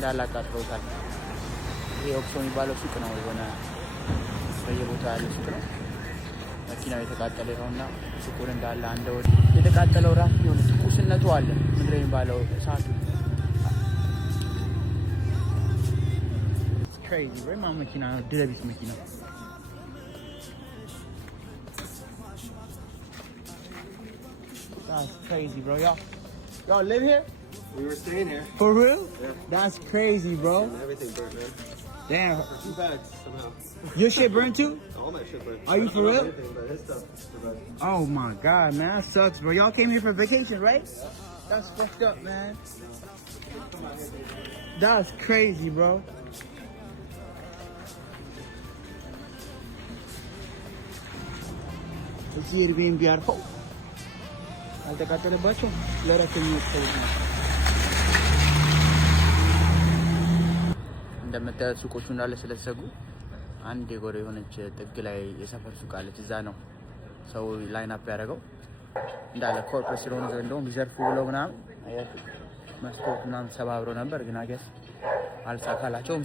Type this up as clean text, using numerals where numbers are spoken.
እንዳላቃጥሎታል። ይሄ ኦክሶ የሚባለው ሱቅ ነው። የሆነ በየቦታ ያለ ሱቅ ነው። መኪናው የተቃጠለ ነውና ሱቁን እንዳለ አንድ ወድ የተቃጠለው ራሱ የሆነ ትኩስነቱ አለ። ምንድነው የሚባለው እሳቱ crazy bro ማማ መኪና ነው ድረቢት መኪና That's crazy bro y'all live here? We were staying here. For real? Yeah. That's crazy bro. Everything burnt, man. Damn. 2 bags somehow. Your shit burned too? All my shit burnt. Are you for real? Anything, but his stuff burnt. Oh my god, man, that sucks, bro. Y'all came here for vacation, right? Yeah. That's fucked up, man. That's crazy, bro. Let's see it being beautiful. አልተቃጠለባቸውም። ለራከኝ ነው እንደምታዩት ሱቆቹ እንዳለ ስለተዘጉ አንድ የጎረ የሆነች ጥግ ላይ የሰፈር ሱቅ አለች። እዛ ነው ሰው ላይን አፕ ያደረገው እንዳለ ኮርፖሬት ስለሆነ እንደውም ቢዘርፉ ብለው ምናምን መስኮት ምናምን ሰባብሮ ነበር፣ ግን አገስ አልሳካላቸውም።